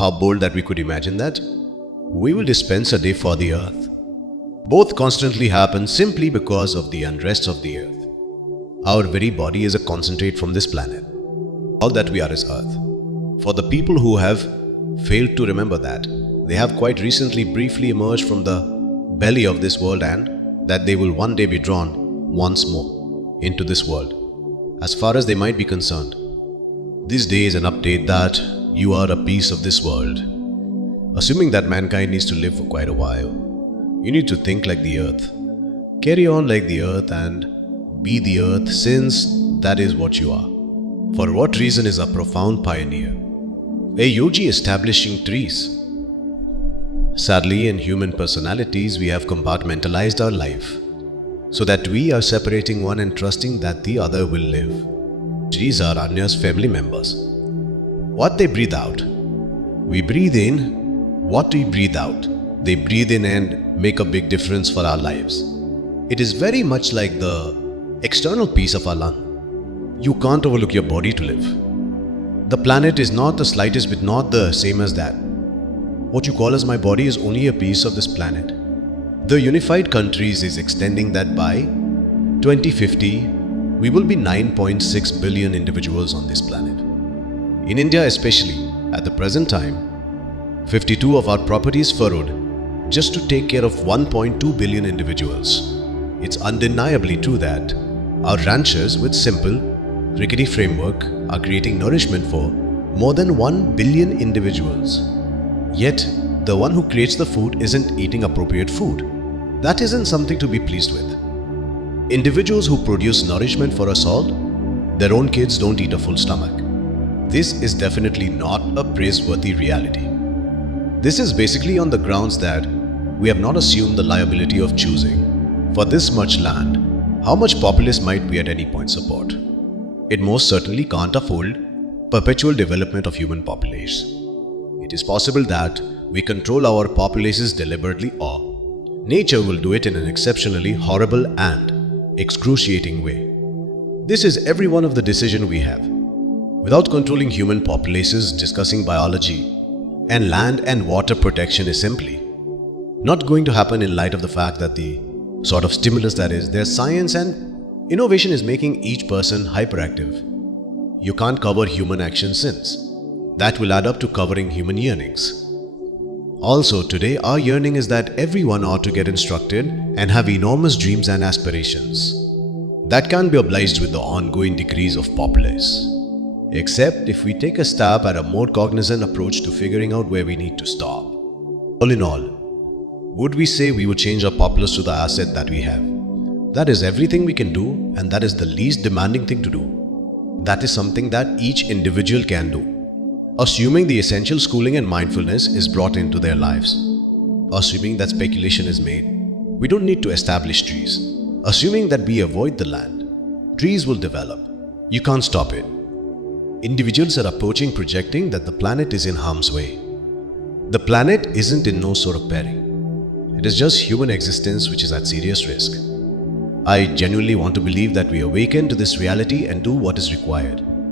How bold that we could imagine that we will dispense a day for the earth. Both constantly happen simply because of the unrest of the earth. Our very body is a concentrate from this planet. All that we are is earth. For the people who have failed to remember that, they have quite recently briefly emerged from the belly of this world and that they will one day be drawn once more into this world. As far as they might be concerned, this day is an update that you are a piece of this world. Assuming that mankind needs to live for quite a while, you need to think like the earth. Carry on like the earth and be the earth, since that is what you are. For what reason is a profound pioneer? A yogi establishing trees. Sadly, in human personalities, we have compartmentalized our life so that we are separating one and trusting that the other will live. Trees are Anya's family members. What they breathe out, we breathe in. What we breathe out, they breathe in and make a big difference for our lives. It is very much like the external piece of our lung. You can't overlook your body to live. The planet is not the slightest bit not the same as that. What you call as my body is only a piece of this planet. The unified countries is extending that by 2050, we will be 9.6 billion individuals on this planet. In India especially, at the present time, 52 of our property is furrowed just to take care of 1.2 billion individuals. It's undeniably true that our ranchers with simple, rickety framework are creating nourishment for more than 1 billion individuals. Yet, the one who creates the food isn't eating appropriate food. That isn't something to be pleased with. Individuals who produce nourishment for us all, their own kids don't eat a full stomach. This is definitely not a praiseworthy reality. This is basically on the grounds that we have not assumed the liability of choosing, for this much land, how much populace might we at any point support. It most certainly can't afford perpetual development of human populace. It is possible that we control our populaces deliberately, or nature will do it in an exceptionally horrible and excruciating way. This is every one of the decision we have. Without controlling human populaces, discussing biology and land and water protection is simply not going to happen in light of the fact that the sort of stimulus that is their science and innovation is making each person hyperactive. You can't cover human action since that will add up to covering human yearnings. Also, today our yearning is that everyone ought to get instructed and have enormous dreams and aspirations. That can't be obliged with the ongoing decrease of populace. Except if we take a stab at a more cognizant approach to figuring out where we need to stop. All in all, would we say we would change our populace to the asset that we have? That is everything we can do, and that is the least demanding thing to do. That is something that each individual can do. Assuming the essential schooling and mindfulness is brought into their lives. Assuming that speculation is made, we don't need to establish trees. Assuming that we avoid the land, trees will develop. You can't stop it. Individuals are approaching projecting that the planet is in harm's way. The planet isn't in no sort of peril. It is just human existence which is at serious risk. I genuinely want to believe that we awaken to this reality and do what is required.